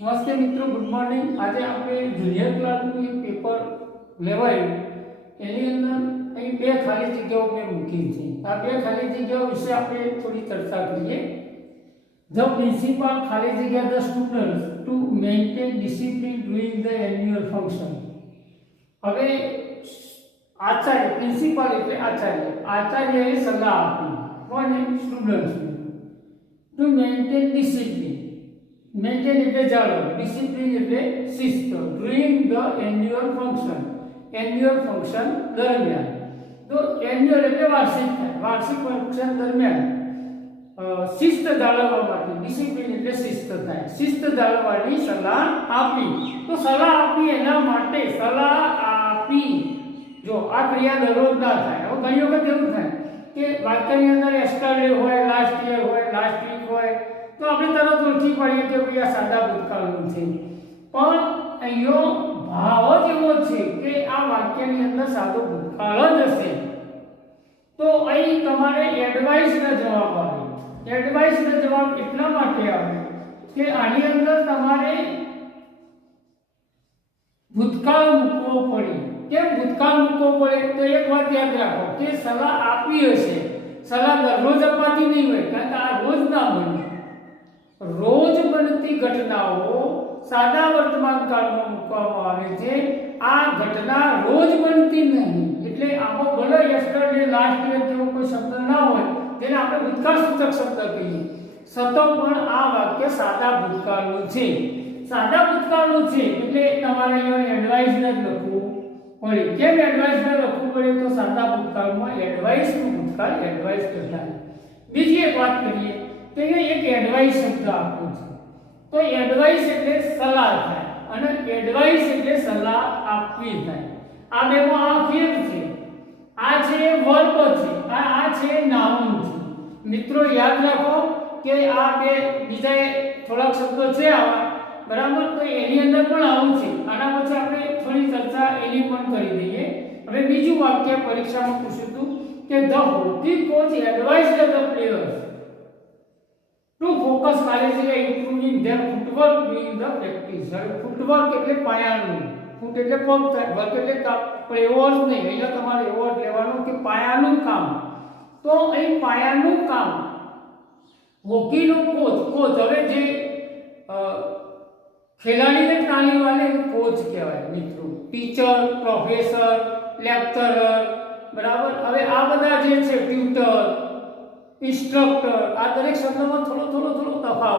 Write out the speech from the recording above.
નમસ્તે મિત્રો, good morning. આજે આપણે જુનિયર ક્લાસનું એક પેપર લેવાયું, એની અંદર અહીં બે ખાલી જગ્યાઓ મેં મૂકી છે। આ બે ખાલી જગ્યાઓ વિશે આપણે થોડી ચર્ચા કરીએ। ધ પ્રિન્સિપાલ ખાલી જગ્યા the students to maintain discipline during the annual function. હવે આચાર્ય, પ્રિન્સિપાલ એટલે આચાર્યએ સલાહ આપી કોને? સ્ટુડન્ટ્સને, ટુ મેન્ટેન ડિસિપ્લિન। મેન્ટેન એટલે જાળવવું, ડિસિપ્લિન એટલે શિસ્ત, during the annual function, annual function દરમિયાન। તો એન્યુઅલ એટલે વાર્ષિક થાય, વાર્ષિક ફંક્શન દરમિયાન શિસ્ત જાળવવા માટે, ડિસિપ્લિન એટલે શિસ્ત થાય, શિસ્ત જાળવવાની સલાહ આપી। તો સલાહ આપી એના માટે સલાહ આપી, જો આ ક્રિયા દરરોજ ના થાય। હવે ઘણી વખત એવું થાય કે વાક્યની અંદર એસ્ટરડે હોય, લાસ્ટ યર હોય, લાસ્ટ વીક હોય, તો આપણે તરત ઓળખી પડીએ કે ભાઈ આ સાદા ભૂતકાળનું છે। પણ અહીંયો ભાવ જ એવો છે કે આ વાક્યની અંદર સાદો ભૂતકાળ જ હશે। તો અહીં તમારે એડવાઇસનો જવાબ આવે। એડવાઇસનો જવાબ એટલા માટે આવે કે આની અંદર તમારે ભૂતકાળ મૂકવો પડે। કેમ ભૂતકાળ મૂકવો પડે? તો એક વાત યાદ રાખો કે સલાહ આપી હશે, સલાહ દરરોજ અપાતી નહીં હોય, કારણ કે આ રોજ ના બને। રોજ બનતી ઘટનાઓ સાદા વર્તમાન કાળમાં મૂકવામાં આવે છે। આ ઘટના રોજ બનતી નહીં, એટલે આમાં ભલે યસ્ટરડે, લાસ્ટ યર જેવો કોઈ શબ્દ ના હોય જેને આપણે ભૂતકાળ સૂચક શબ્દ કહીએ, છતાં પણ આ વાક્ય સાદા ભૂતકાળનું છે। સાદા ભૂતકાળનું છે એટલે તમારે અહીંયા એડવાઇસ જ લખવું પડે। કેમ એડવાઇસ ન લખવું પડે? તો સાદા ભૂતકાળમાં એડવાઇસનું ભૂતકાળ એડવાઇસ કહેવાય। બીજી એક વાત કરીએ કે એક એડવાઇસ શબ્દ આપ્યો છે, તો એડવાઇસ એટલે સલાહ થાય અને એડવાઇસ એટલે સલાહ આપવી થાય। આ બેમાં આ ફેર છે, આ છે વર્બ છે, આ છે નાઉન છે। મિત્રો યાદ રાખો કે આ બે બીજા થોડાક શબ્દો છે આવા, બરાબર? તો એની અંદર પણ આવું છે। આના પછી આપણે થોડી ચર્ચા એની પણ કરી દઈએ। હવે બીજું વાક્ય પરીક્ષામાં પૂછ્યું હતું કે the hockey coach advised the players to focus ખાલી જગ્યા improving their footwork during the practice. હવે ફૂટવર્ક એટલે પાયાનું, ફૂટ એટલે પગ થાય, વર્ક એટલે પ્લેયર્સ નહીં, અહીંયા તમારે એવોર્ડ લેવાનું કે પાયાનું કામ। તો અહીં પાયાનું કામ હોકીનો કોચ, હવે જે ખેલાડીને તાલીમ આપે એને કોચ કહેવાય મિત્રો। ટીચર, પ્રોફેસર, લેક્ચરર, બરાબર? હવે આ બધા જે છે ટ્યુટર, ઇન્સ્ટ્રક્ટર, આ દરેક શબ્દમાં થોડો તફાવત